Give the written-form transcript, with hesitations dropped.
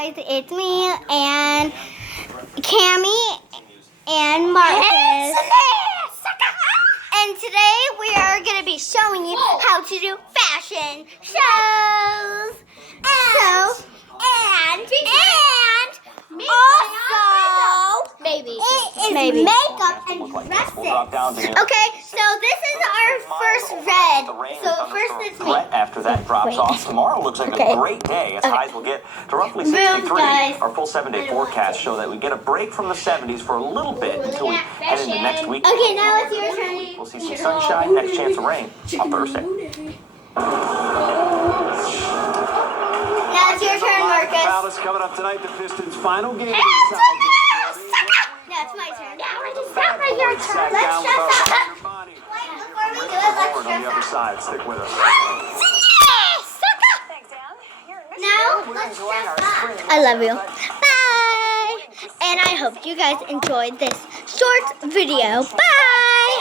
guys, it's me and Cammy and Marcus. And today we are going to be showing you how to do fashion shows. And also, maybe makeup and dresses. Okay, so this is our first red. So first it's me. After that drops off tomorrow, looks like a great day as highs will get to roughly 63. Our full 7-day forecast show that we get a break from the 70s for a little bit until we head into next week. Okay, now it's your turn. We'll see some sunshine, next chance of rain on Thursday. Now it's your turn, Marcus. Palace coming up tonight, the Pistons' final game. Now it's my turn. Now it is not your turn. Let's dress up. Wait, before we do it, let's On the other dress up. side, stick with us. Now, let's dress up. I love you. Bye. And I hope you guys enjoyed this short video. Bye.